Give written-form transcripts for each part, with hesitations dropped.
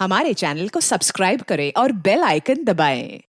हमारे चैनल को सब्सक्राइब करें और बेल आइकन दबाएं।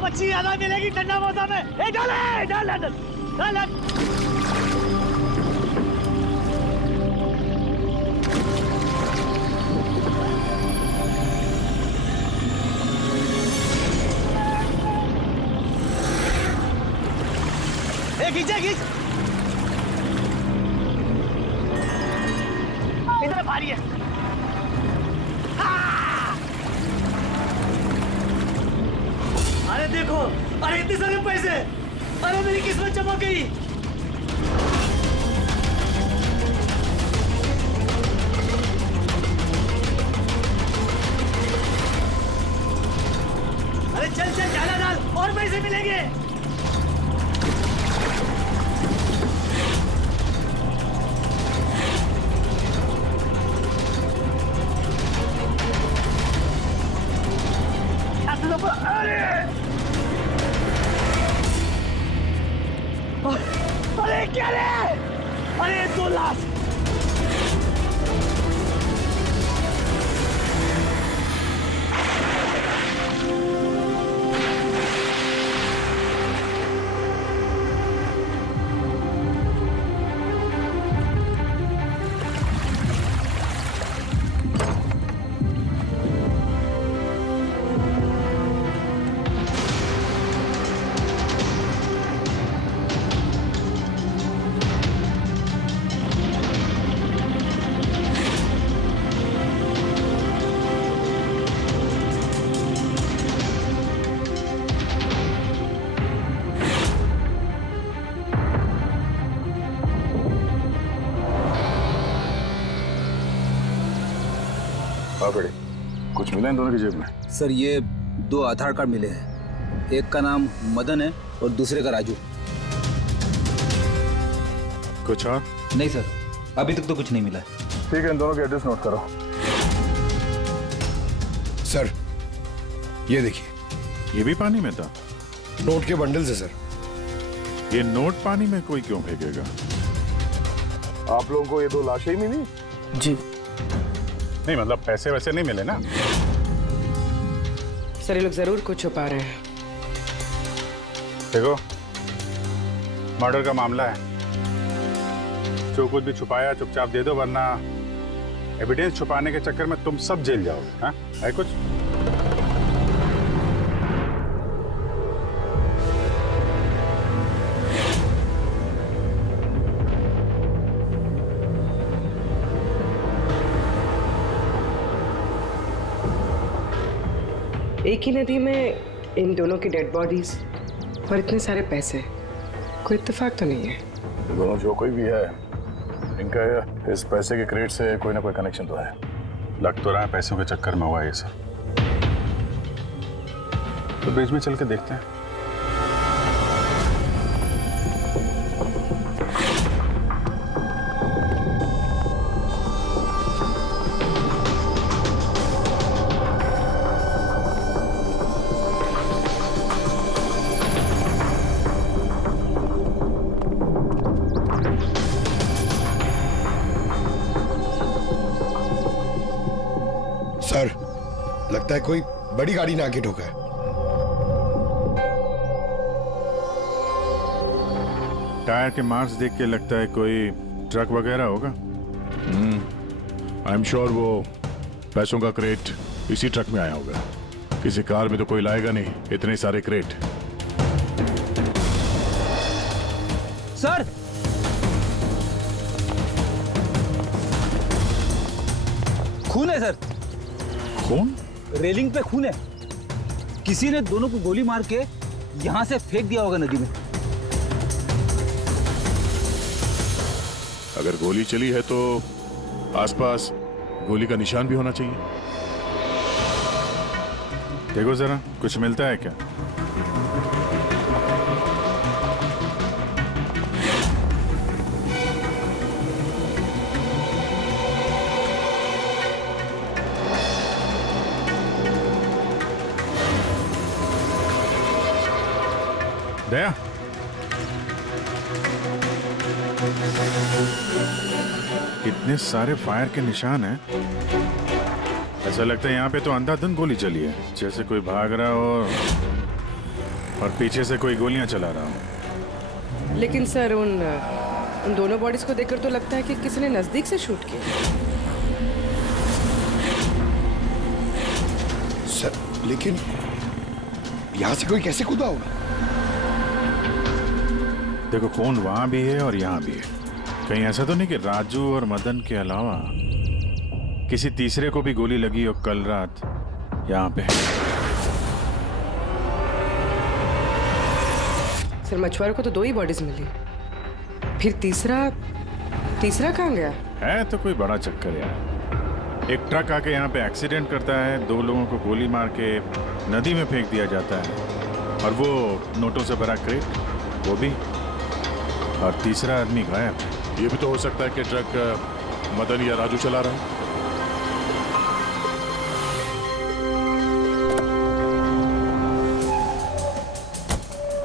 मच्छी ज्यादा मिलेगी ठंडा मौसम में। डाल डाल डाल डाल डाल। खींचा खींच, इधर भारी है। अरे देखो, अरे इतने सारे पैसे, अरे मेरी किस्मत चमक गई। अरे चल चल डाला डाल, और पैसे मिलेंगे। अरे क्या रे? अरे 2 लाख। कुछ मिला इन दोनों की जेब में? सर ये 2 आधार कार्ड मिले हैं, एक का नाम मदन है और दूसरे का राजू। कुछ और? नहीं सर, अभी तक तो कुछ नहीं मिला। ठीक है, इन दोनों के एड्रेस नोट करो। सर ये देखिए, ये भी पानी में था? नोट के बंडल से सर। ये नोट पानी में कोई क्यों फेंकेगा? आप लोगों को ये 2 लाशें ही मिली? जी नहीं, मतलब पैसे वैसे नहीं मिले ना? सर ये लोग जरूर कुछ छुपा रहे हैं। देखो, मर्डर का मामला है, जो कुछ भी छुपाया चुपचाप दे दो, वरना एविडेंस छुपाने के चक्कर में तुम सब जेल जाओगे। हाँ, है कुछ? एक ही नदी में इन दोनों की डेड बॉडीज और इतने सारे पैसे, कोई इत्तेफाक तो नहीं है? दोनों जो कोई भी है, इनका इस पैसे के क्रेडिट से कोई ना कोई कनेक्शन तो है। लग तो रहा है पैसों के चक्कर में हुआ ये सब। तो बीच में चल के देखते हैं। सर, लगता है कोई बड़ी गाड़ी ने आके ठोका है। टायर के मार्क्स देख के लगता है कोई ट्रक वगैरह होगा। आई एम श्योर वो पैसों का क्रेट इसी ट्रक में आया होगा। किसी कार में तो कोई लाएगा नहीं इतने सारे क्रेट। सर, खून है सर। कौन? रेलिंग पे खून है। किसी ने दोनों को गोली मार के यहां से फेंक दिया होगा नदी में। अगर गोली चली है तो आसपास गोली का निशान भी होना चाहिए। देखो जरा, कुछ मिलता है क्या? दया, कितने सारे फायर के निशान हैं। ऐसा लगता है यहाँ पे तो अंधाधुंध गोली चली है, जैसे कोई भाग रहा हो और पीछे से कोई गोलियां चला रहा हो। लेकिन सर उन दोनों बॉडीज को देखकर तो लगता है कि किसी ने नजदीक से शूट किया। सर, लेकिन यहां से कोई कैसे कूदा होगा? देखो, खून वहां भी है और यहाँ भी है। कहीं ऐसा तो नहीं कि राजू और मदन के अलावा किसी तीसरे को भी गोली लगी हो कल रात यहाँ पे? सर, मछुआरों को तो 2 ही बॉडीज मिली, फिर तीसरा कहाँ गया? है तो कोई बड़ा चक्कर यार। एक ट्रक आके यहाँ पे एक्सीडेंट करता है, 2 लोगों को गोली मार के नदी में फेंक दिया जाता है, और वो नोटों से भरा क्रेट वो भी, और तीसरा आदमी गायब। ये भी तो हो सकता है कि ट्रक मदन या राजू चला रहा है।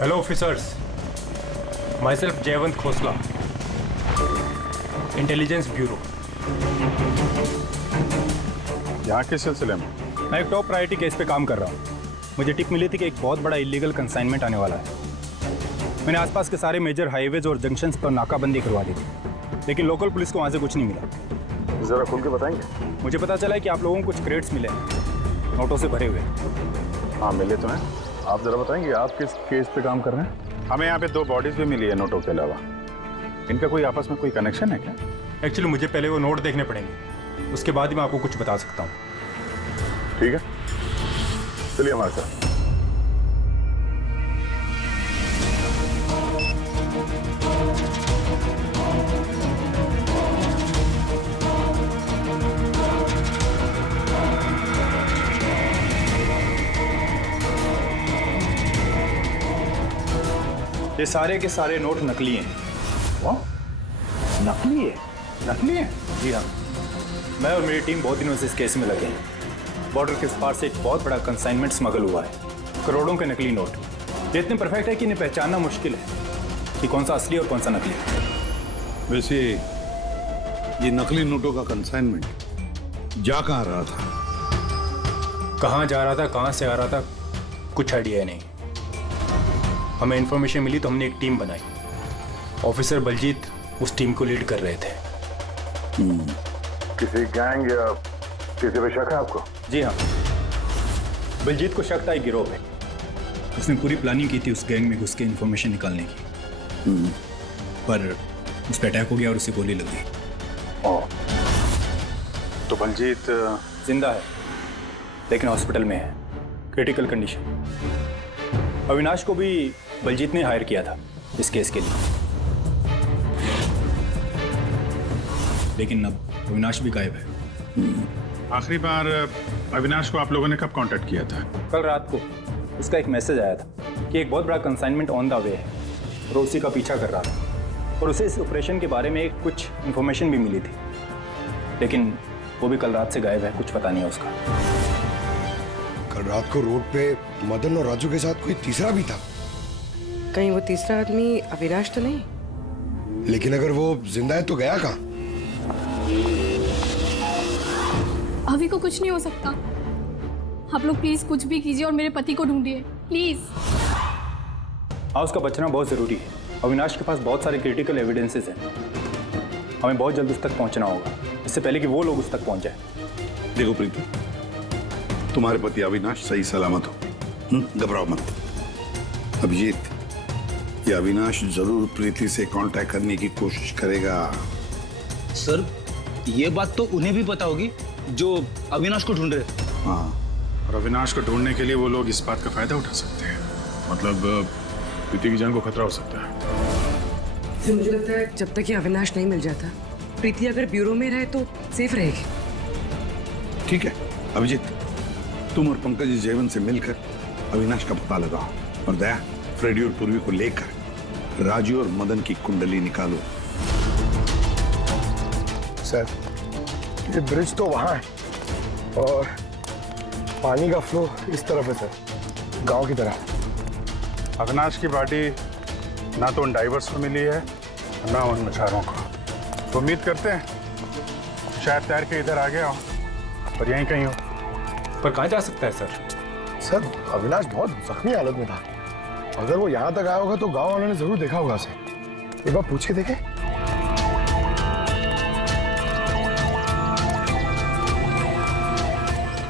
Hello officers, myself जयवंत खोसला, इंटेलिजेंस ब्यूरो। यहाँ के सिलसिले में? मैं एक टॉप प्रायोरिटी केस पे काम कर रहा हूँ। मुझे टिप मिली थी कि एक बहुत बड़ा इलीगल कंसाइनमेंट आने वाला है। मैंने आसपास के सारे मेजर हाईवेज और जंक्शंस पर नाकाबंदी करवा दी थी, लेकिन लोकल पुलिस को वहाँ से कुछ नहीं मिला। जरा खुल के बताएंगे? मुझे पता चला है कि आप लोगों को कुछ क्रेट्स मिले हैं, नोटों से भरे हुए। हाँ, मिले तो हैं। आप जरा बताएंगे आप किस केस पे काम कर रहे हैं? हमें यहाँ पे 2 बॉडीज भी मिली है नोटों के अलावा। इनका कोई आपस में कोई कनेक्शन है क्या? एक्चुअली मुझे पहले वो नोट देखने पड़ेंगे, उसके बाद ही मैं आपको कुछ बता सकता हूँ। ठीक है, चलिए हमारे साथ। ये सारे के सारे नोट नकली हैं। नकली है? नकली है? जी हाँ, मैं और मेरी टीम बहुत दिनों से इस केस में लगे हैं। बॉर्डर के पार से एक बहुत बड़ा कंसाइनमेंट स्मगल हुआ है, करोड़ों के नकली नोट। ये इतने परफेक्ट है कि इन्हें पहचानना मुश्किल है कि कौन सा असली और कौन सा नकली है। वैसे ये नकली नोटों का कंसाइनमेंट जा कहाँ रहा था? कहाँ जा रहा था, कहाँ से आ रहा था, कुछ आइडिया नहीं। हमें इन्फॉर्मेशन मिली तो हमने एक टीम बनाई। ऑफिसर बलजीत उस टीम को लीड कर रहे थे। किसी गैंग या किसी पे शक है आपको? जी हाँ, बलजीत को शक था एक गिरोह पे। उसने पूरी प्लानिंग की थी उस गैंग में घुस के इन्फॉर्मेशन निकालने की, पर उस पर अटैक हो गया और उसे गोली लग गई। तो बलजीत जिंदा है, लेकिन हॉस्पिटल में है। Critical condition. अविनाश को भी बलजीत ने हायर किया था इस केस के लिए, लेकिन अब अविनाश भी गायब है। आखिरी बार अविनाश को आप लोगों ने कब कांटेक्ट किया था? कल रात को उसका एक मैसेज आया था कि एक बहुत बड़ा कंसाइनमेंट ऑन द वे है और उसी का पीछा कर रहा था, और उसे इस ऑपरेशन के बारे में कुछ इन्फॉर्मेशन भी मिली थी, लेकिन वो भी कल रात से गायब है, कुछ पता नहीं है उसका। कल रात को रोड पे मदन और राजू के साथ कोई तीसरा भी था। कहीं वो तीसरा आदमी अविनाश तो नहीं? लेकिन अगर वो जिंदा है तो गया कहाँ? अभी को कुछ नहीं हो सकता। आप लोग प्लीज कुछ भी कीजिए और मेरे पति को ढूंढिए प्लीज। हाँ, उसका बचना बहुत जरूरी है। अविनाश के पास बहुत सारे क्रिटिकल एविडेंसेस हैं, हमें बहुत जल्द उस तक पहुंचना होगा, इससे पहले कि वो लोग उस तक पहुंच जाए। देखो प्रीति, तुम्हारे पति अविनाश सही सलामत हो, घबराओ मत। अभिजीत, ये अविनाश जरूर प्रीति से कांटेक्ट करने की कोशिश करेगा। सर, ये बात तो उन्हें भी पता होगी जो अविनाश को ढूंढ रहे। हाँ, और अविनाश को ढूंढने के लिए वो लोग इस बात का फायदा उठा सकते हैं, मतलब प्रीति की जान को खतरा हो सकता है। तो मुझे लगता है जब तक ये अविनाश नहीं मिल जाता, प्रीति अगर ब्यूरो में रहे तो सेफ रहेगी। ठीक है अभिजीत, तुम और पंकज जयवंत से मिलकर अविनाश का पता लगाओ, और दया, फ्रेडी और पूर्वी को लेकर राजू और मदन की कुंडली निकालो। सर, ये ब्रिज तो वहां है और पानी का फ्लो इस तरफ है सर, गांव की तरफ। अविनाश की बॉडी ना तो उन डाइवर्स को मिली है ना उन मछुआरों को, तो उम्मीद करते हैं शायद तैर के इधर आ गया हो और यहीं कहीं हो। पर कहाँ जा सकता है सर? सर, अविनाश बहुत जख्मी हालत में था। अगर वो यहाँ तक आया होगा तो गांव वालों ने जरूर देखा होगा उसे। एक बार पूछ के देखें।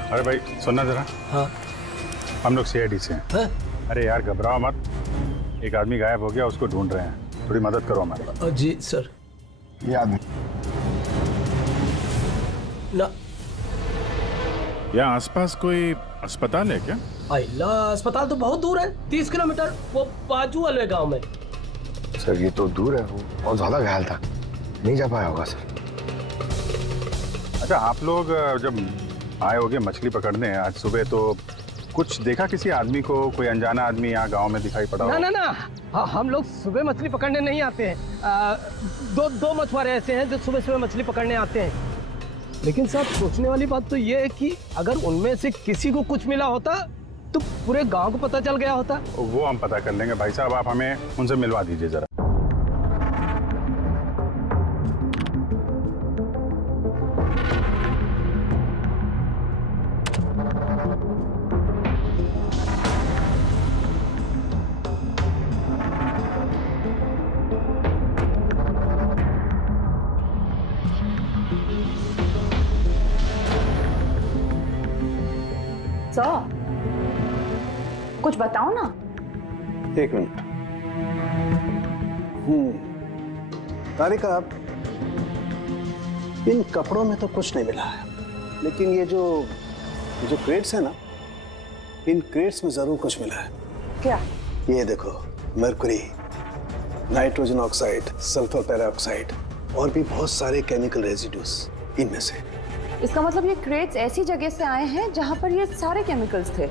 अरे भाई सुनना जरा। हाँ। हम लोग CID से हैं। हाँ? अरे यार घबराओ मत, एक आदमी गायब हो गया, उसको ढूंढ रहे हैं, थोड़ी मदद करो हमारी। जी सर। ये आदमी ना, यहाँ आसपास कोई अस्पताल है क्या? अल्लाह, अस्पताल तो बहुत दूर है, 30 किलोमीटर, वो बाजू वाले गांव में। सर, ये तो दूर है, वो बहुत ज्यादा घायल था, नहीं जा पाया होगा सर। अच्छा, आप लोग जब आए होगे मछली पकड़ने आज सुबह, तो कुछ देखा किसी आदमी को? कोई अनजाना आदमी यहाँ गांव में दिखाई पड़ा? ना ना ना, हम लोग सुबह मछली पकड़ने नहीं आते हैं। दो मछुआरे ऐसे हैं जो सुबह सुबह मछली पकड़ने आते हैं। लेकिन साहब, सोचने वाली बात तो ये है कि अगर उनमें से किसी को कुछ मिला होता तो पूरे गांव को पता चल गया होता। वो हम पता कर लेंगे भाई साहब, आप हमें उनसे मिलवा दीजिए जरा। कुछ बताओ ना। एक मिनट। तारिका, इन कपड़ों में तो कुछ नहीं मिला है, लेकिन ये जो क्रेट्स है ना, इन क्रेट्स में जरूर कुछ मिला है। क्या? ये देखो, mercury, nitrogen oxide, sulphur peroxide और भी बहुत सारे केमिकल रेजिड्यूज इनमें से। इसका मतलब ये क्रेट्स ऐसी जगह से आए हैं जहां पर ये सारे केमिकल्स थे।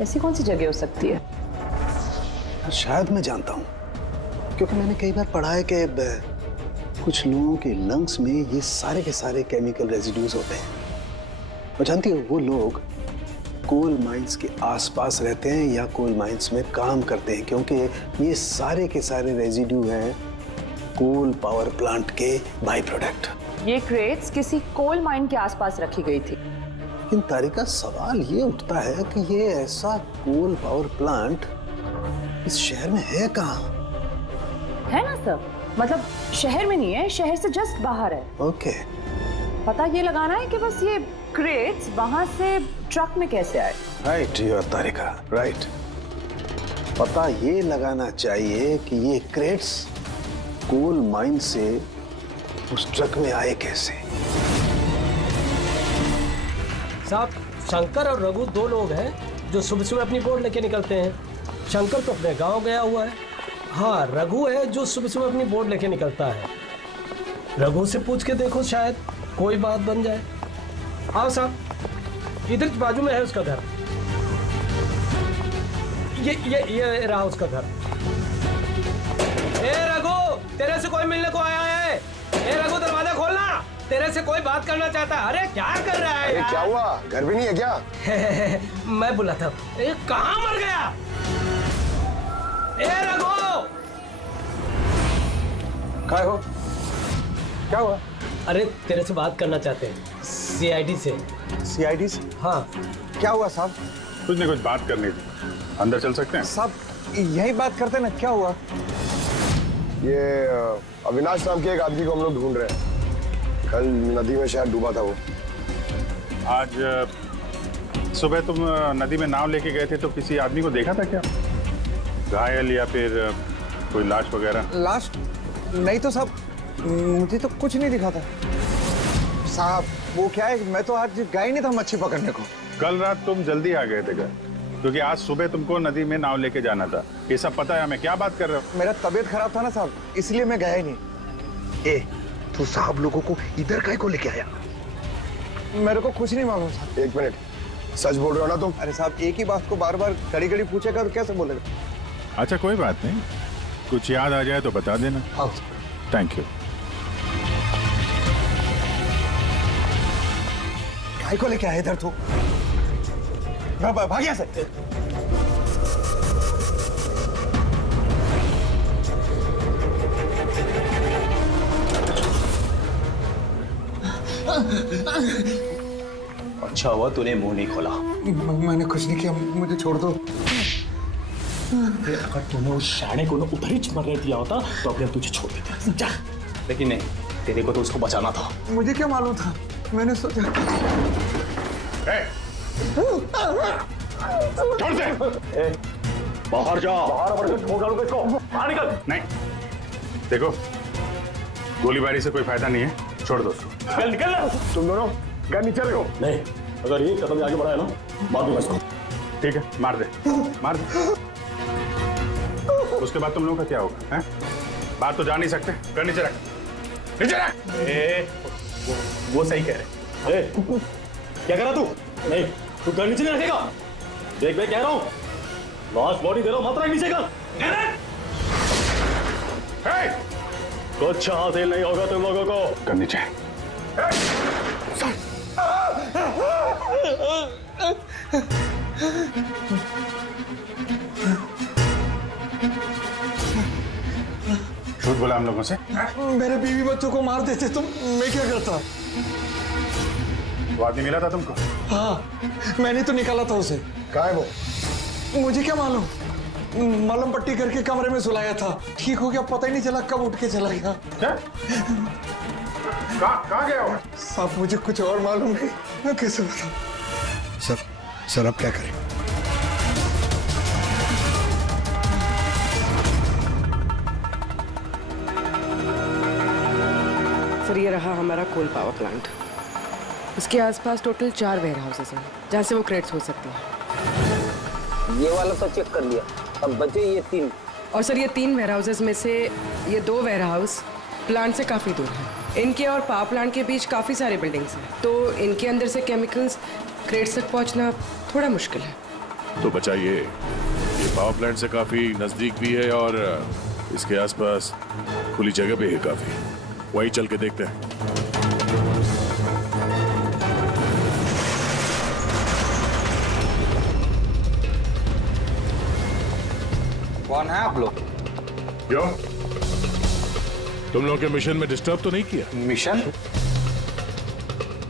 ऐसी कौन सी जगह हो सकती है? शायद मैं जानता हूँ, क्योंकि मैंने कई बार पढ़ा है कि कुछ लोगों के लंग्स में ये सारे के सारे केमिकल रेजिड्यूज होते हैं। और जानती हो, वो लोग कोल माइंस के आसपास रहते हैं या कोल माइंस में काम करते हैं, क्योंकि ये सारे के सारे रेजिड्यू हैं कोल पावर प्लांट के बाई प्रोडक्ट। ये क्रेट्स किसी कोल माइन के आसपास रखी गई थी। लेकिन तारिका, सवाल ये उठता है कि ये ऐसा कोल पावर प्लांट इस शहर में है कहाँ? है ना सर, मतलब शहर में नहीं है, शहर से जस्ट बाहर है। ओके। पता ये लगाना है कि बस ये क्रेट्स वहां से ट्रक में कैसे आए। Right your Tarika, right. पता ये लगाना चाहिए कि ये क्रेट्स कोल माइन से उस ट्रक में आए कैसे। साहब, शंकर और रघु दो लोग हैं जो सुबह सुबह अपनी बोट लेके निकलते हैं। शंकर तो अपने गांव गया हुआ है। हाँ, रघु है जो सुबह सुबह अपनी बोट लेके निकलता है। रघु से पूछ के देखो, शायद कोई बात बन जाए। आओ साहब, इधर बाजू में है उसका घर। ये रहा उसका घर। ए रघु, तेरे से कोई मिलने को आया है। ए रघु, दरवाजा खोलना, तेरे से कोई बात करना चाहता है। अरे क्या कर रहा है? अरे क्या हुआ, घर भी नहीं है क्या? मैं बोला था। ए, कहाँ मर गया? ए रघु, क्या हो? क्या हुआ? अरे तेरे से बात करना चाहते हैं, सीआईडी से। सीआईडी से? हाँ। क्या हुआ साहब? कुछ नहीं, कुछ बात करनी थी। अंदर चल सकते हैं? साहब यही बात करते ना, क्या हुआ? ये अविनाश नाम के एक आदमी को हम लोग ढूंढ रहे हैं। कल नदी में शायद डूबा था वो। आज सुबह तुम नदी में नाव लेके गए थे तो किसी आदमी को देखा था क्या? घायल या फिर कोई लाश वगैरह? लाश नहीं तो साहब, मुझे तो कुछ नहीं दिखा था साहब। वो क्या है, मैं तो आज गया ही नहीं था मच्छी पकड़ने को। कल रात तुम जल्दी आ गए थे घर, क्योंकि आज सुबह तुमको नदी में नाव लेके जाना था। ये सब पता है हमें। क्या बात कर रहे हो? मेरा तबीयत खराब था ना साहब, इसलिए मैं गया ही नहीं। ए, तू साहब लोगों को इधर काहे को लेके आया? मेरे को कुछ नहीं मालूम साहब। एक मिनट, सच बोल रहे हो ना तुम? अरे साहब, एक ही बात को बार बार घड़ी घड़ी पूछेगा तो कैसे बोलेगा? अच्छा कोई बात नहीं, कुछ याद आ जाए तो बता देना। हाँ। Thank you. काहे को लेके आया इधर तू? भाग यहाँ से। अच्छा हुआ तूने मुंह नहीं खोला। मैंने कुछ नहीं किया, मुझे छोड़ दो। अगर तूने उस शाणे को उधर ही मरने दिया होता तो अभी हम तुझे छोड़ देते। जा। लेकिन नहीं, तेरे को तो उसको बचाना था। मुझे क्या मालूम था, मैंने सोचा। छोड़ दे। बाहर जा। बाहर छोड़ डालूंगा इसको। बाहर निकल। नहीं, देखो गोलीबारी से कोई फायदा नहीं है, छोड़ दो उसको। निकल निकल। तुम दोनों घर नीचे रहो। नहीं, अगर ये कदम आगे बढ़ाया ना, मार दूंगा इसको। ठीक है, मार दे, मार दे। उसके बाद तुम लोगों का क्या होगा? हैं? बाहर तो जा नहीं सकते। घर नीचे रख, नीचे रख। वो सही कह रहे। क्या करा तू? नहीं, तू घर नीचे नहीं रखेगा। देख मैं कह रहा हूँ, लास्ट बॉडी दे रहा हूँ, मात्रा नीचे कर। कुछ हासिल नहीं होगा तुम लोगों को। घर नीचे। झूठ बोला हम लोगों से। मेरे बीवी बच्चों को मार देते तुम, मैं क्या करता? वो आदमी मिला था तुमको? हाँ, मैंने तो निकाला था उसे। कहाँ है वो? मुझे क्या मालूम, मलम पट्टी करके कमरे में सुलाया था। ठीक हो गया, पता ही नहीं चला कब उठ के चला गया। क्या? कहाँ गया वो? साहब मुझे कुछ और मालूम नहीं, मैं कैसे बताऊं? सर अब क्या करें? सर ये रहा हमारा कोल पावर प्लांट। इसके आसपास टोटल 4 वेयर हाउसेस हैं जहाँ से वो क्रेट्स हो सकते हैं। ये वाला तो चेक कर लिया, अब बचे ये 3। और सर ये 3 वेयर हाउसेस में से ये 2 वेयर हाउस प्लांट से काफ़ी दूर हैं। इनके और पावर प्लांट के बीच काफ़ी सारी बिल्डिंग्स हैं, तो इनके अंदर से केमिकल्स क्रेट्स तक पहुँचना थोड़ा मुश्किल है। तो बचाइए, ये पावर प्लांट से काफ़ी नज़दीक भी है और इसके आसपास खुली जगह भी है काफ़ी। वहीं चल के देखते हैं। कौन है आप लोग? क्यों? तुम लोग के मिशन में डिस्टर्ब तो नहीं किया? मिशन?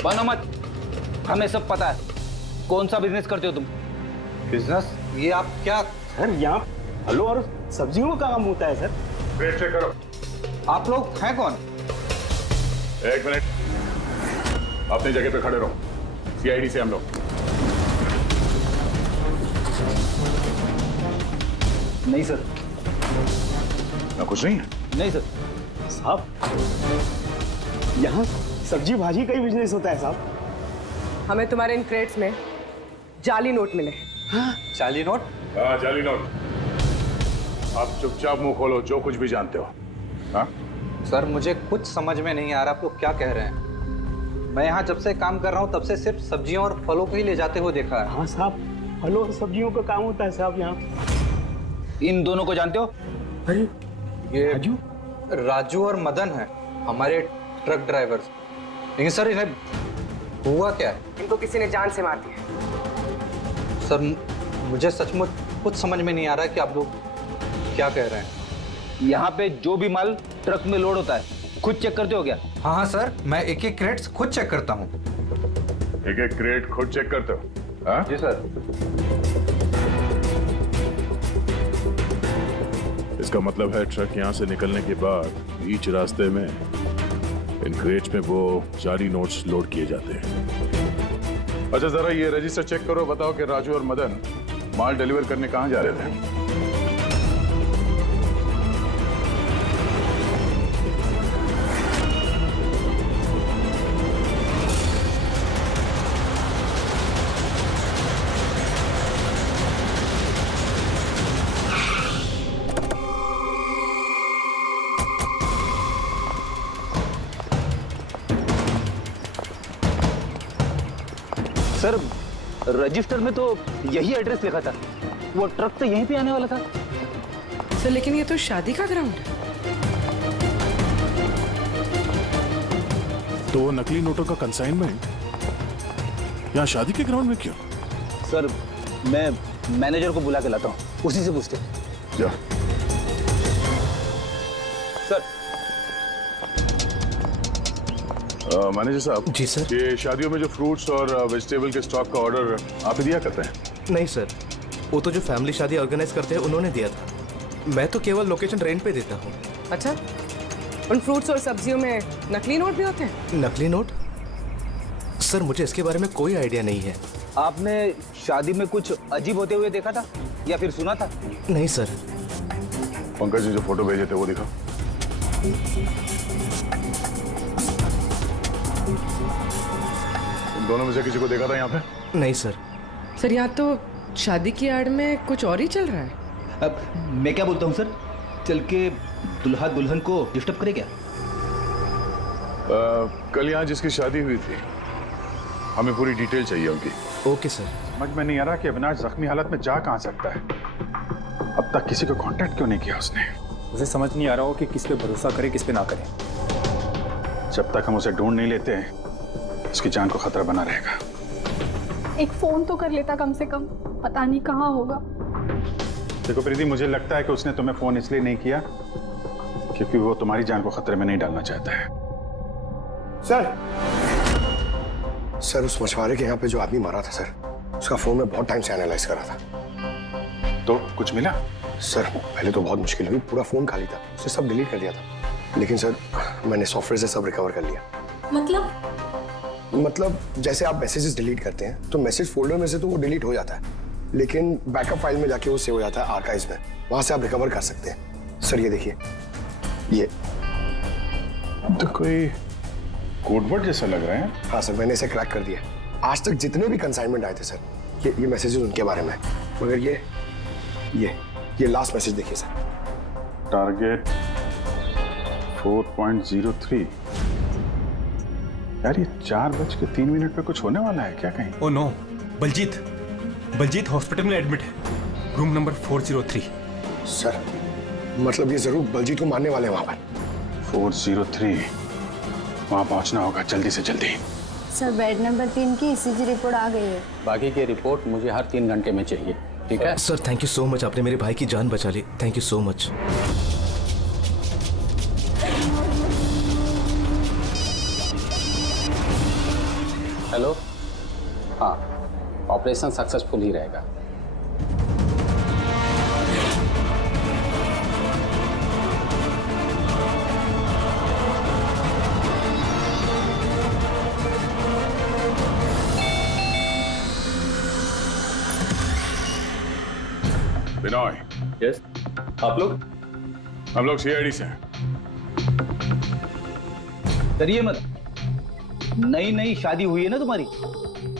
बनो मत, हमें सब पता है। कौन सा बिजनेस करते हो तुम? बिजनेस? ये आप क्या? सर यहाँ फलों और सब्जियों का काम होता है सर। वेट चेक करो। आप लोग हैं कौन? एक मिनट, अपनी जगह पे खड़े रहो। सीआईडी से हम लोग। नहीं सर। ना कुछ नहीं है? नहीं सर। साहब यहाँ सब्जी भाजी का ही बिजनेस होता है साहब। हमें तुम्हारे इन क्रेट्स में जाली नोट मिले। चाली नोट? हाँ, जाली नोट। आप चुपचाप मुंह खोलो, जो कुछ भी जानते हो। हाँ? सर मुझे कुछ समझ में नहीं आ रहा आप लोग क्या कह रहे हैं। मैं यहाँ जब से काम कर रहा हूँ तब से सिर्फ सब्जियों और फलों को ही ले जाते हुए देखा है। हाँ साहब, फलों और सब्जियों का काम होता है साहब यहाँ। इन दोनों को जानते हो? अरे ये राजू और मदन है, हमारे ट्रक ड्राइवर्स। लेकिन सर इन्हें हुआ क्या है? इनको किसी ने जान से मार दिया। सर मुझे सचमुच कुछ समझ में नहीं आ रहा है कि आप लोग क्या कह रहे हैं। यहाँ पे जो भी माल ट्रक में लोड होता है खुद चेक करते हो क्या? हाँ हाँ सर, मैं एक एक क्रेट खुद चेक करता हूँ। एक एक क्रेट खुद चेक करते हो? हाँ? जी सर। इसका मतलब है ट्रक यहाँ से निकलने के बाद बीच रास्ते में इन क्रेट्स में वो जाली नोट्स लोड किए जाते हैं। अच्छा, जरा ये रजिस्टर चेक करो, बताओ कि राजू और मदन माल डिलीवर करने कहाँ जा रहे थे? सर रजिस्टर में तो यही एड्रेस लिखा था, वो ट्रक तो यहीं पे आने वाला था। सर लेकिन ये तो शादी का ग्राउंड है। तो वो नकली नोटों का कंसाइनमेंट यहाँ शादी के ग्राउंड में क्यों? सर मैं मैनेजर को बुला के लाता हूँ, उसी से पूछते। जा। सर मैनेजर साहब। जी सर। ये शादियों में जो फ्रूट्स और वेजिटेबल के स्टॉक का ऑर्डर आप ही दिया करते हैं? नहीं सर, वो तो जो फैमिली शादी ऑर्गेनाइज करते हैं उन्होंने दिया था। मैं तो केवल लोकेशन रेंट पे देता हूँ। अच्छा, उन फ्रूट्स और सब्जियों में नकली नोट भी होते हैं? नकली नोट? सर मुझे इसके बारे में कोई आइडिया नहीं है। आपने शादी में कुछ अजीब होते हुए देखा था या फिर सुना था? नहीं सर। पंकज ने जो फोटो भेजे थे वो दिखाओ। दोनों में से किसी को देखा था यहाँ पे? नहीं सर। सर यहाँ तो शादी की आड़ में कुछ और ही चल रहा है। अब मैं क्या बोलता हूँ सर, चल के दुल्हा दुल्हन को डिस्टर्ब करे क्या? कल यहाँ जिसकी शादी हुई थी हमें पूरी डिटेल चाहिए उनकी। Okay sir. समझ में नहीं आ रहा कि अविनाश जख्मी हालत में जा कहाँ सकता है। अब तक किसी को कांटेक्ट क्यों नहीं किया उसने? मुझे समझ नहीं आ रहा हो कि किस पे भरोसा करे किस पे ना करे। जब तक हम उसे ढूंढ नहीं लेते उसकी जान को खतरा बना रहेगा। एक फोन तो कर लेता कम से कम, पता नहीं कहाँ होगा। देखो प्रीति, मुझे लगता है कि उसने तुम्हें फोन इसलिए नहीं किया क्योंकि वो तुम्हारी जान को खतरे में नहीं डालना चाहता है। सर उस मछुआरे के यहाँ पे जो आदमी मारा था सर, उसका फोन में बहुत टाइम से एनालाइज करा था। तो कुछ मिला? सर पहले तो बहुत मुश्किल हुई, पूरा फोन खाली था, उसे सब डिलीट कर दिया था। लेकिन सर मैंने सॉफ्टवेयर से सब रिकवर कर लिया। मतलब जैसे आप मैसेजेस डिलीट करते हैं तो मैसेज फोल्डर में से तो वो डिलीट हो जाता है, लेकिन बैकअप फाइल में जाके वो सेव हो जाता है आर्काइव्स में, वहां से आप रिकवर कर सकते हैं। सर ये देखिए, ये तो कोई कोडवर्ड जैसा लग रहा है। हाँ सर, मैंने इसे क्रैक कर दिया। आज तक जितने भी कंसाइनमेंट आए थे सर, ये मैसेजेस उनके बारे में, मगर ये लास्ट मैसेज देखिए सर। टारगेट 4.03। यार ये 4:03 पे कुछ होने वाला है क्या कहीं? ओ नो, बलजीत हॉस्पिटल में एडमिट है, रूम नंबर 403। सर मतलब ये जरूर बलजीत को मारने वाले हैं वहां पर। 403 वहां पहुंचना होगा जल्दी से जल्दी। सर बेड नंबर 3 की ईसीजी रिपोर्ट आ गई है। बाकी की रिपोर्ट मुझे हर 3 घंटे में चाहिए, ठीक है? Sir thank you so much, आपने मेरे भाई की जान बचा ली। Thank you so much. Hello, हाँ, ऑपरेशन सक्सेसफुल ही रहेगा। बिनॉय। यस, आप लोग? हम लोग सीआईडी से हैं। डरिए मत, नई शादी हुई है ना तुम्हारी,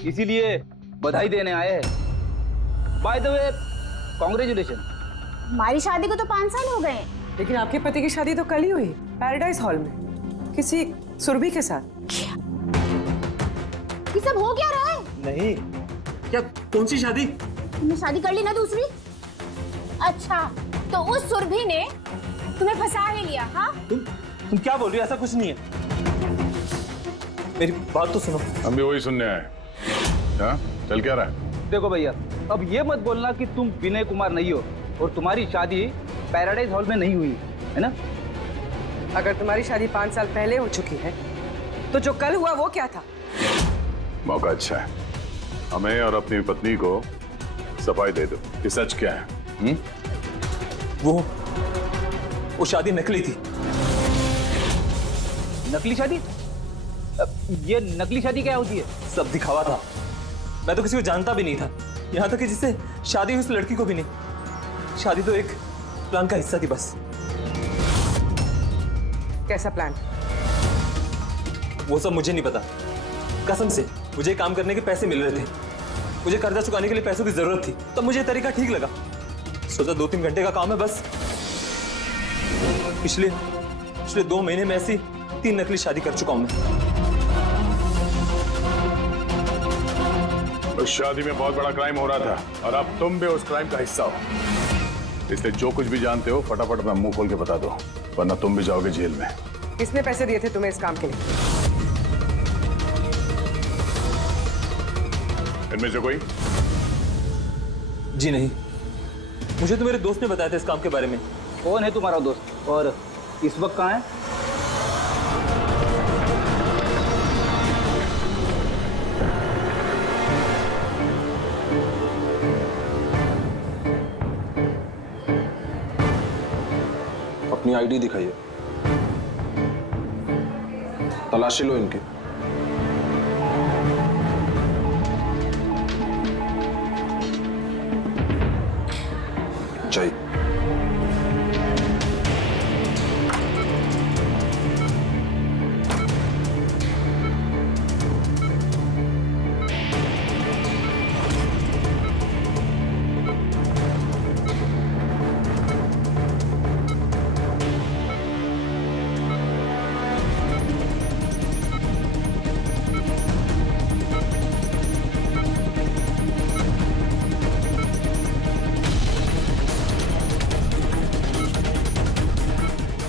इसीलिए बधाई देने आए हैं। By the way congratulation. हमारी शादी को तो 5 साल हो गए। लेकिन आपके पति की शादी तो कल ही हुई, पैराडाइज हॉल में, किसी सुरभि के साथ। ये सब हो क्या रहा है? नहीं, क्या कौन सी शादी? तुमने शादी कर ली ना दूसरी? अच्छा, तो उस सुरभि ने तुम्हें फंसा ही लिया? हाँ, तुम क्या बोल रही हो? ऐसा कुछ नहीं है। मेरी बात तो सुनो। हम भी वही सुनने आए। हाँ, चल क्या रहा है? देखो भैया, अब ये मत बोलना कि तुम विनय कुमार नहीं हो और तुम्हारी शादी पैराडाइज हॉल में नहीं हुई है ना? अगर तुम्हारी शादी 5 साल पहले हो चुकी है तो जो कल हुआ वो क्या था? मौका अच्छा है, हमें और अपनी पत्नी को सफाई दे दो कि सच क्या है। वो शादी नकली थी। नकली शादी? ये नकली शादी क्या होती है? सब दिखावा था। मैं तो किसी को जानता भी नहीं था, यहाँ तक कि जिससे शादी हुई उस लड़की को भी नहीं। शादी तो एक प्लान का हिस्सा थी बस। कैसा प्लान? वो सब मुझे नहीं पता, कसम से। मुझे काम करने के पैसे मिल रहे थे, मुझे कर्जा चुकाने के लिए पैसों की जरूरत थी, तब मुझे तरीका ठीक लगा। सोचा 2-3 घंटे का काम है बस। पिछले 2 महीने में ऐसी 3 नकली शादी कर चुका हूं मैं। उस शादी में बहुत बड़ा क्राइम हो रहा था और अब तुम भी उस क्राइम का हिस्सा हो, इसलिए जो कुछ भी जानते हो फटाफट अपना मुंह खोल के बता दो, वरना तुम भी जाओगे जेल में। किसने पैसे दिए थे तुम्हें इस काम के लिए? इनमें से कोई? जी नहीं, मुझे तो मेरे दोस्त ने बताया था इस काम के बारे में। कौन है तुम्हारा दोस्त और इस वक्त कहाँ है? अपनी आईडी दिखाइए, तलाशी लो इनकी। चाहिए।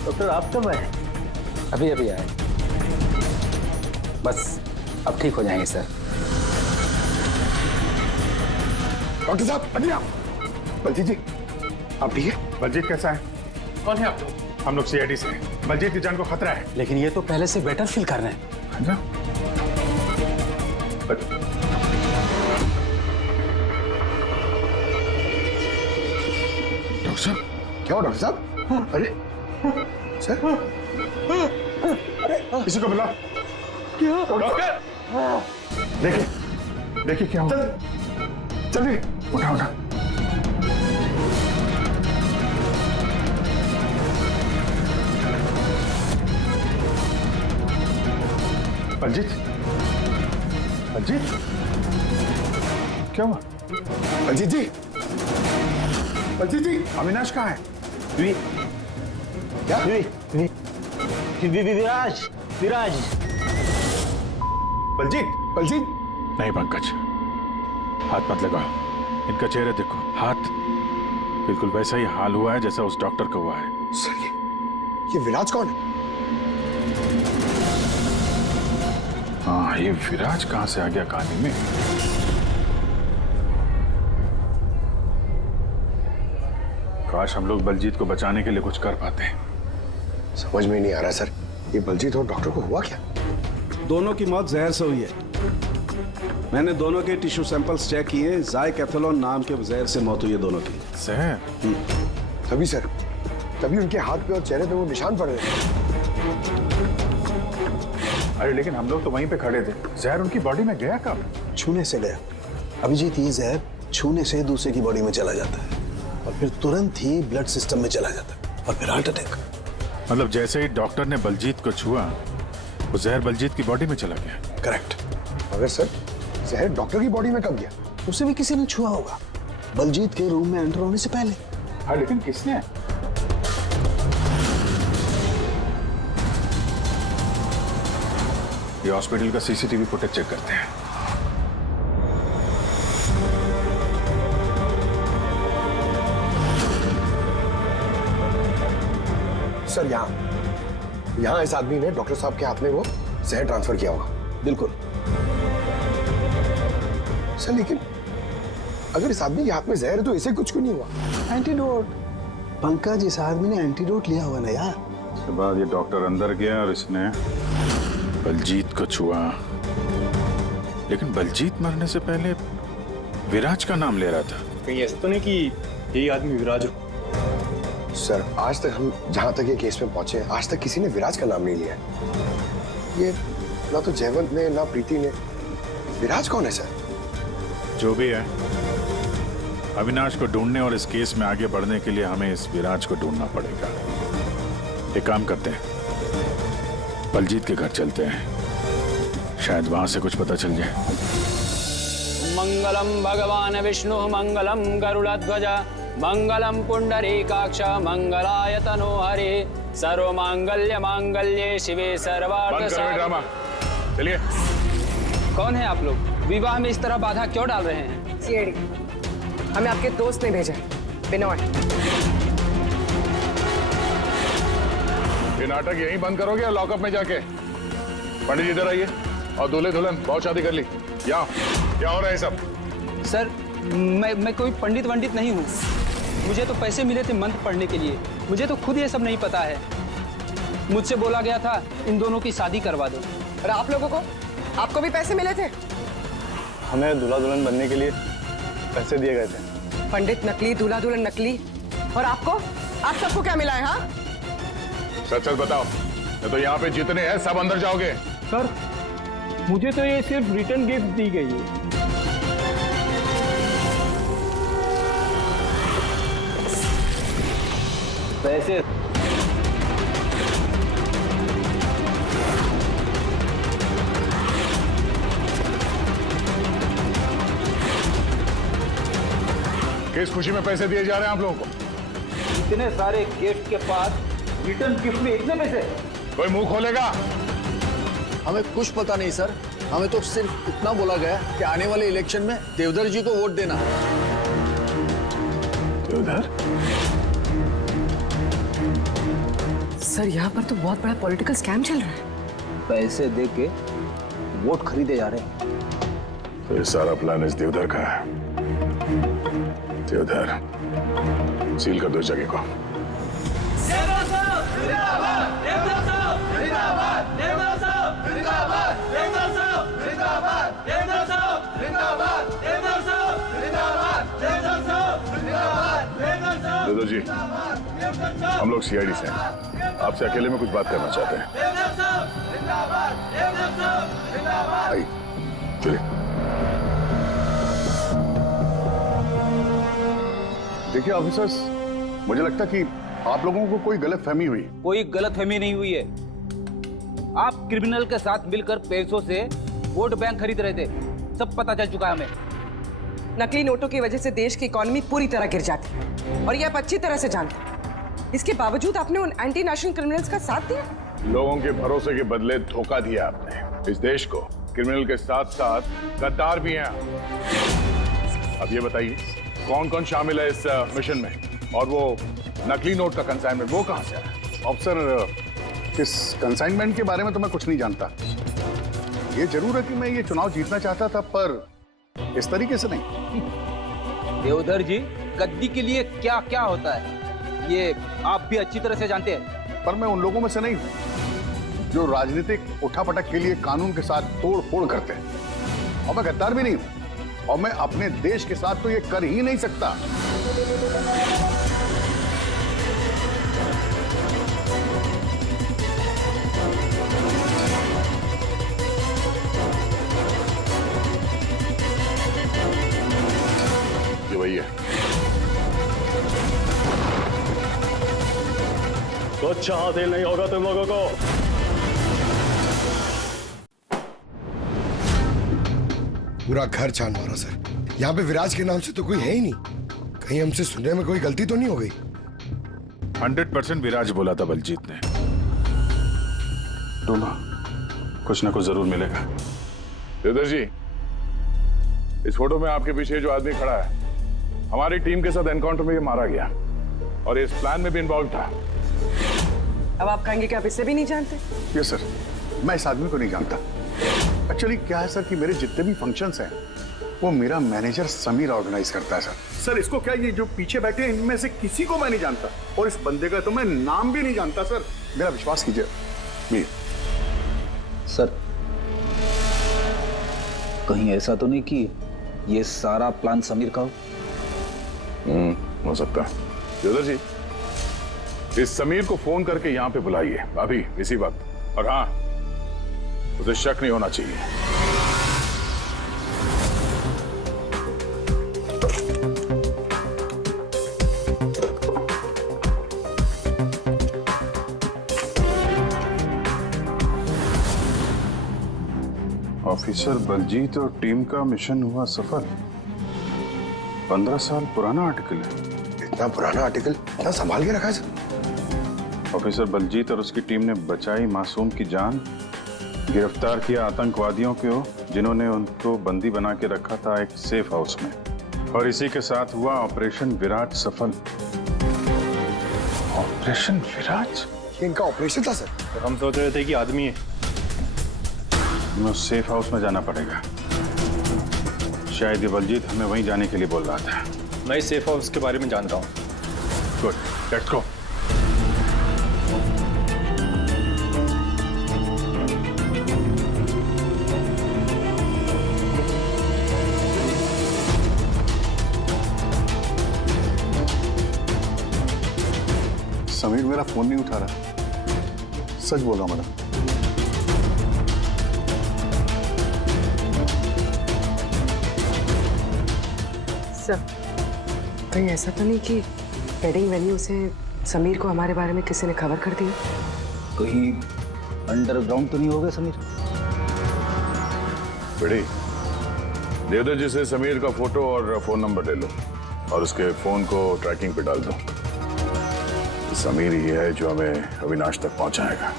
डॉक्टर आप कब आए? अभी अभी आए, बस अब ठीक हो जाएंगे सर। डॉक्टर साहब, अभी आप। बलजीत जी, आप ठीक है? बलजीत कैसा है? कौन है आप लोग? हम लोग सीआईडी से हैं। बलजीत की जान को खतरा है। लेकिन ये तो पहले से बेटर फील कर रहे हैं। डॉक्टर साहब, क्या हुआ डॉक्टर साहब? अरे सर, किसी को बुला। डॉक्टर देखिए, देखिए क्या हुआ। चलिए, उठा उठा। बलजीत, बलजीत क्या हुआ? बलजीत जी, बलजीत जी, अविनाश कहाँ है? क्या? विराज, विराज। बलजीत, बलजीत। नहीं पंकज, हाथ मत लगाओ। इनका चेहरा देखो, हाथ बिल्कुल वैसा ही हाल हुआ है जैसा उस डॉक्टर का हुआ है। सर, ये विराज कौन है? हाँ, ये विराज कहाँ से आ गया कहानी में? काश हम लोग बलजीत को बचाने के लिए कुछ कर पाते हैं। समझ में नहीं आ रहा सर, ये बलजीत और डॉक्टर को हुआ क्या? दोनों की मौत जहर से हुई है। मैंने दोनों के टिश्यू सैंपल्स चेक किए, ज़ाइकैथेलॉन नाम के जहर से मौत हुई है दोनों की। जहर? तभी सर, तभी उनके हाथ पे और चेहरे पे वो निशान पड़ रहे थे। अरे लेकिन हम लोग तो वहीं पे खड़े थे, जहर उनकी बॉडी में गया कब? छूने से गया। अभिजीत, ये जहर छूने से दूसरे की बॉडी में चला जाता है और फिर तुरंत ही ब्लड सिस्टम में चला जाता है और फिर हार्ट अटैक। मतलब जैसे ही डॉक्टर ने बलजीत को छुआ, वो जहर बलजीत की बॉडी में चला गया। करेक्ट। मगर सर, जहर डॉक्टर की बॉडी में कब गया? उसे भी किसी ने छुआ होगा। बलजीत के रूम में एंटर होने से पहले। हाँ, लेकिन किसने? ये हॉस्पिटल का सीसीटीवी फुटेज चेक करते हैं। सर यहाँ इस आदमी ने डॉक्टर साहब के हाथ में वो जहर ट्रांसफर किया होगा। बिल्कुल सर, लेकिन अगर इस आदमी के हाथ में जहर है तो इसे कुछ क्यों नहीं हुआ? एंटीडोट। पंकज, इस आदमी ने एंटीडोट लिया हुआ ना यार। उसके बाद ये डॉक्टर अंदर गया और इसने बलजीत को छुआ, लेकिन बलजीत मरने से पहले विराज का नाम ले रहा था। कहीं ऐसा तो नहीं कि यही आदमी विराज हो? सर, आज तक हम जहां तक ये केस में पहुंचे, आज तक किसी ने विराज का नाम नहीं लिया। ये ना तो जयवंत ने ना प्रीति ने। विराज कौन है सर? जो भी है, अविनाश को ढूंढने और इस केस में आगे बढ़ने के लिए हमें इस विराज को ढूंढना पड़ेगा। एक काम करते हैं, बलजीत के घर चलते हैं, शायद वहां से कुछ पता चल जाए। मंगलम भगवान विष्णु मंगलम गरुड़ध्वज मंगलम पुंडरीकाक्ष मंगलाय तनो हरे सर्व मांगल्य मांगल्ये शिवे सर्वार्थ ड्रामा। चलिए। कौन है आप लोग? विवाह में इस तरह बाधा क्यों डाल रहे हैं? सीआईडी, हमें आपके दोस्त ने भेजा, बिनोय। ये नाटक यहीं बंद करोगे या लॉकअप में जाके? पंडित जी इधर आइए और दूल्हे दुल्हन बहुत शादी कर ली। क्या हो रहा है सब? सर, मैं कोई पंडित वंडित नहीं हूँ। मुझे तो पैसे मिले थे मंत्र पढ़ने के लिए। मुझे तो खुद ये सब नहीं पता है। मुझसे बोला गया था इन दोनों की शादी करवा दो। और आप लोगों को? आपको भी पैसे मिले थे? हमें दूल्हा दुल्हन बनने के लिए पैसे दिए गए थे। पंडित नकली, दूल्हा दुल्हन नकली, और आपको? आप सबको क्या मिला है? हाँ, सच बताओ, नहीं तो यहाँ पे जितने हैं सब अंदर जाओगे। सर, मुझे तो ये सिर्फ रिटर्न गिफ्ट दी गई है। पैसे किस खुशी में पैसे दिए जा रहे हैं आप लोगों को? इतने सारे गिफ्ट के पास रिटर्न गिफ्ट में इतने पैसे? कोई मुंह खोलेगा? हमें कुछ पता नहीं सर, हमें तो सिर्फ इतना बोला गया कि आने वाले इलेक्शन में देवधर जी को वोट देना है। देवधर? सर, यहाँ पर तो बहुत बड़ा पॉलिटिकल स्कैम चल रहा है। पैसे दे के वोट खरीदे जा रहे हैं। तो ये सारा प्लान इस देवधर का है। देवधर, सील कर दो जगह को। देवधर जी, हम लोग सीआईडी से हैं, आपसे अकेले में कुछ बात करना चाहते हैं। आइए, चलिए। देखिए ऑफिसर्स, मुझे लगता है कि आप लोगों को कोई गलतफहमी हुई। कोई गलतफहमी नहीं हुई है। आप क्रिमिनल के साथ मिलकर पैसों से वोट बैंक खरीद रहे थे, सब पता चल चुका है हमें। नकली नोटों की वजह से देश की इकोनॉमी पूरी तरह गिर जाती है और ये आप अच्छी तरह से जानते हैं। इसके बावजूद आपने उन एंटी नेशनल क्रिमिनल्स का साथ दिया। लोगों के भरोसे के बदले धोखा दिया आपने। इस देश को क्रिमिनल के साथ साथ गद्दार भी हैं। अब ये बताइए, कौन कौन शामिल है इस मिशन में? और वो नकली नोट का कंसाइनमेंट वो कहां से आया? ऑफिसर, इस कंसाइनमेंट के बारे में तो मैं कुछ नहीं जानता। ये जरूर है कि मैं ये चुनाव जीतना चाहता था, पर इस तरीके से नहीं। देवधर जी, गद्दी के लिए क्या क्या होता है ये आप भी अच्छी तरह से जानते हैं। पर मैं उन लोगों में से नहीं हूं जो राजनीतिक उठापटक के लिए कानून के साथ तोड़ फोड़ करते हैं, और मैं गद्दार भी नहीं हूं, और मैं अपने देश के साथ तो ये कर ही नहीं सकता। ये वही है। कुछ हासिल नहीं होगा तुम लोगों को। पूरा घर छान मारा सर, यहाँ पे विराज के नाम से तो कोई है ही नहीं। कहीं हमसे सुनने में कोई गलती तो नहीं हो गई? 100% विराज बोला था बलजीत ने। डूमा, कुछ ना कुछ जरूर मिलेगा। देवदर जी, इस फोटो में आपके पीछे जो आदमी खड़ा है, हमारी टीम के साथ एनकाउंटर में ये मारा गया और इस प्लान में भी इन्वॉल्व था। अब आप कहेंगे कि आप इसे भी नहीं जानते? यस सर, मैं इस आदमी को नहीं जानता। एक्चुअली क्या है सर कि मेरे जितने भी फंक्शंस हैं वो मेरा मैनेजर समीर ऑर्गेनाइज करता है सर। इसको क्या, ये जो पीछे बैठे हैं इनमें से किसी को मैं नहीं जानता और इस बंदे का तो मैं नाम भी नहीं जानता सर। मेरा विश्वास कीजिए मीर। सर, कहीं ऐसा तो नहीं कि ये सारा प्लान समीर का हो? हो सकता है। देवदर जी, इस समीर को फोन करके यहाँ पे बुलाइए अभी इसी वक्त। और हाँ, उसे शक नहीं होना चाहिए। ऑफिसर बलजीत और टीम का मिशन हुआ सफल। 15 साल पुराना आर्टिकल है। इतना पुराना आर्टिकल क्या संभाल के रखा है सर? ऑफिसर बलजीत और उसकी टीम ने बचाई मासूम की जान, गिरफ्तार किया आतंकवादियों को जिन्होंने उनको बंदी बना के रखा था एक सेफ हाउस में, और इसी के साथ हुआ ऑपरेशन विराज सफल। ऑपरेशन विराज? इनका ऑपरेशन था सर? तो हम सोच रहे थे कि आदमी है। हमें उस सेफ हाउस में जाना पड़ेगा। शायद ये बलजीत हमें वहीं जाने के लिए बोल रहा था। मैं इस सेफ हाउस के बारे में जानता हूँ। Good, let's go. समीर मेरा फोन नहीं उठा रहा। सच बोल रहा मैडम। सर, कहीं ऐसा तो नहीं कि वेडिंग वेन्यू से समीर को हमारे बारे में किसी ने खबर कर दी? कहीं अंडरग्राउंड तो नहीं हो गया समीर? बेटी, देवदर जी से समीर का फोटो और फोन नंबर ले लो और उसके फोन को ट्रैकिंग पे डाल दो। समीर ही है जो हमें अविनाश तक पहुंचाएगा।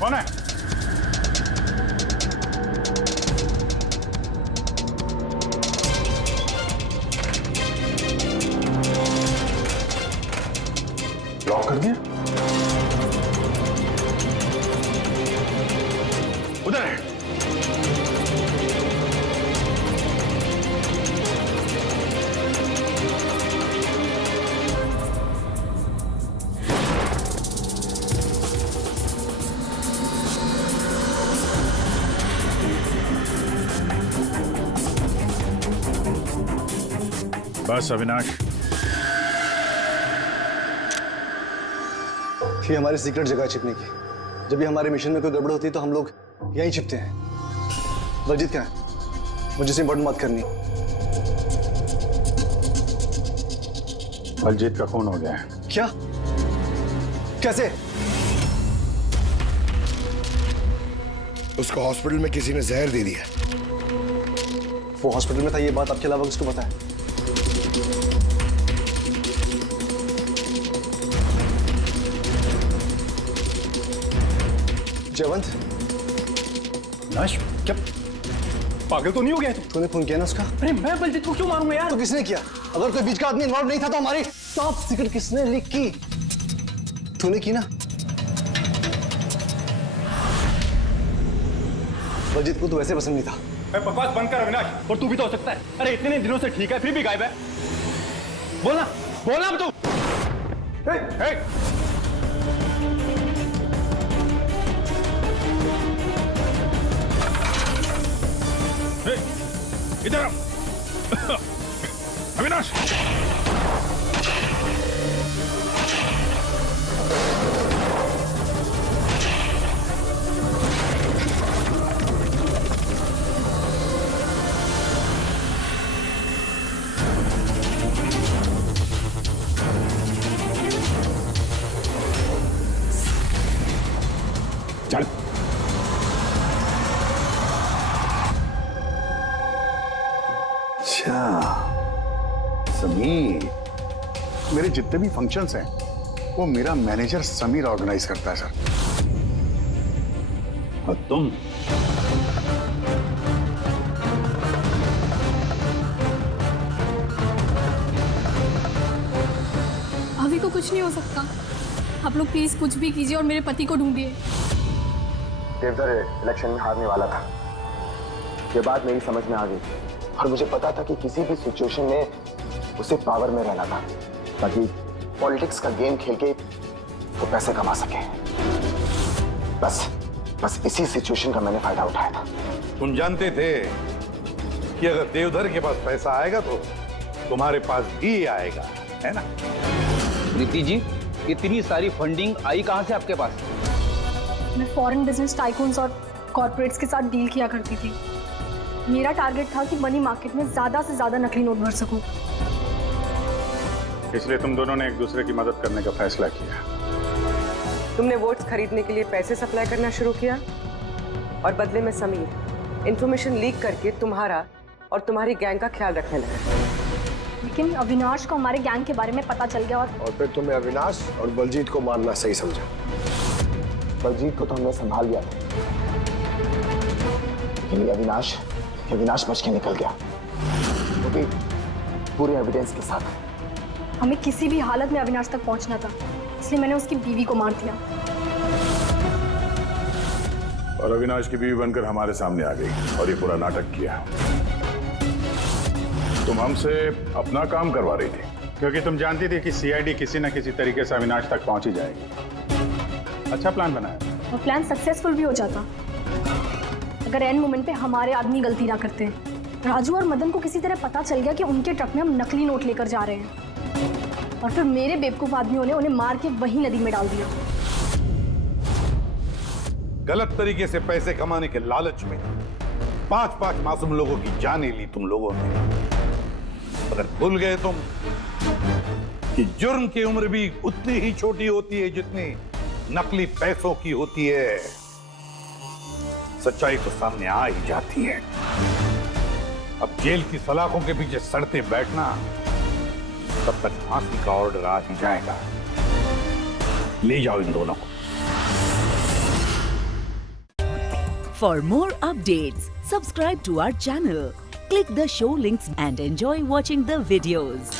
कौन है? लॉक कर दिया? उधर है। बस अविनाश, ये हमारी सीक्रेट जगह है छिपने की। जब भी हमारे मिशन में कोई गड़बड़ होती है तो हम लोग यहीं छिपते हैं। बलजीत क्या है? मुझे से इंपॉर्टेंट बात करनी। बलजीत का खून हो गया है। क्या? कैसे? उसको हॉस्पिटल में किसी ने जहर दे दिया। वो हॉस्पिटल में था, ये बात आपके अलावा किसको पता है? जयवंत, नाश, क्या पागल तो नहीं हो गया तू? तूने फोन किया ना उसका? अरे मैं बलजीत को क्यों मारूंगा यार? तो किसने किया? अगर कोई बीच का आदमी इन्वॉल्व नहीं था तो हमारी टॉप सीक्रेट किसने लीक की? तूने की ना? बलजीत को तो वैसे पसंद नहीं था। मैं बकवास बंद कर अविनाश, और तू भी तो हो सकता है। अरे इतने दिनों से ठीक है, फिर भी गायब है। बोलना बोलना तू। इधर आओ। अविनाश, अच्छा समीर, मेरे जितने भी फंक्शंस हैं वो मेरा मैनेजर समीर ऑर्गेनाइज करता है सर। और तुम अभी को कुछ नहीं हो सकता। आप लोग प्लीज कुछ भी कीजिए और मेरे पति को ढूंढिए। देवधर इलेक्शन में हारने वाला था, ये बात मेरी समझ में आ गई और मुझे पता था कि किसी भी सिचुएशन में उसे पावर में रहना था ताकि पॉलिटिक्स का गेम खेल के वो पैसे कमा सके। बस इसी सिचुएशन का मैंने फायदा उठाया था। तुम जानते थे कि अगर देवधर के पास पैसा आएगा तो तुम्हारे पास भी आएगा, है ना? प्रीति जी, इतनी सारी फंडिंग आई कहां से आपके पास? मैं फॉरेन बिजनेस टाइकून्स और कॉर्पोरेट्स के साथ डील किया करती थी। मेरा टारगेट था कि मनी मार्केट में ज्यादा से ज्यादा नकली नोट भर सकूं। इसलिए तुम दोनों ने एक दूसरे की मदद करने का फैसला किया। तुमने वोट्स खरीदने के लिए पैसे सप्लाई करना शुरू किया और बदले में समीर इंफॉर्मेशन लीक करके तुम्हारा और तुम्हारी गैंग का ख्याल रखने लगा। लेकिन अविनाश को हमारे गैंग के बारे में पता चल गया और फिर तुम्हें अविनाश और बलजीत को मारना सही समझा। बलजीत को तो हमने संभाल लिया था, लेकिन ये अविनाश बच के निकल गया, वो भी पूरे एविडेंस के साथ। हमें किसी भी हालत में अविनाश तक पहुंचना था, इसलिए मैंने उसकी बीवी को मार दिया। और अविनाश की बीवी बनकर हमारे सामने आ गई और ये पूरा नाटक किया। तुम हमसे अपना काम करवा रही थी क्योंकि तुम जानती थी कि सीआईडी किसी न किसी तरीके से अविनाश तक पहुंच ही जाएगी। अच्छा प्लान बनाया और प्लान सक्सेसफुल भी हो जाता अगर एंड मोमेंट पे हमारे आदमी गलती ना करते। राजू और मदन को किसी तरह पता चल गया कि उनके ट्रक में हम नकली नोट लेकर जा रहे हैं और फिर मेरे बेवकूफ आदमियों ने उन्हें मार के वही नदी में डाल दिया। गलत तरीके से पैसे कमाने के लालच में 5-5 मासूम लोगों की जानें ली तुम लोगों ने। अगर भूल गए तुम कि जुर्म की उम्र भी उतनी ही छोटी होती है जितनी नकली पैसों की होती है। सच्चाई तो सामने आ ही जाती है। अब जेल की सलाखों के पीछे सड़ते बैठना, तब तक फांसी का ऑर्डर आ ही जाएगा। ले जाओ इन दोनों को। For more updates, subscribe to our channel, click the show links and enjoy watching the videos.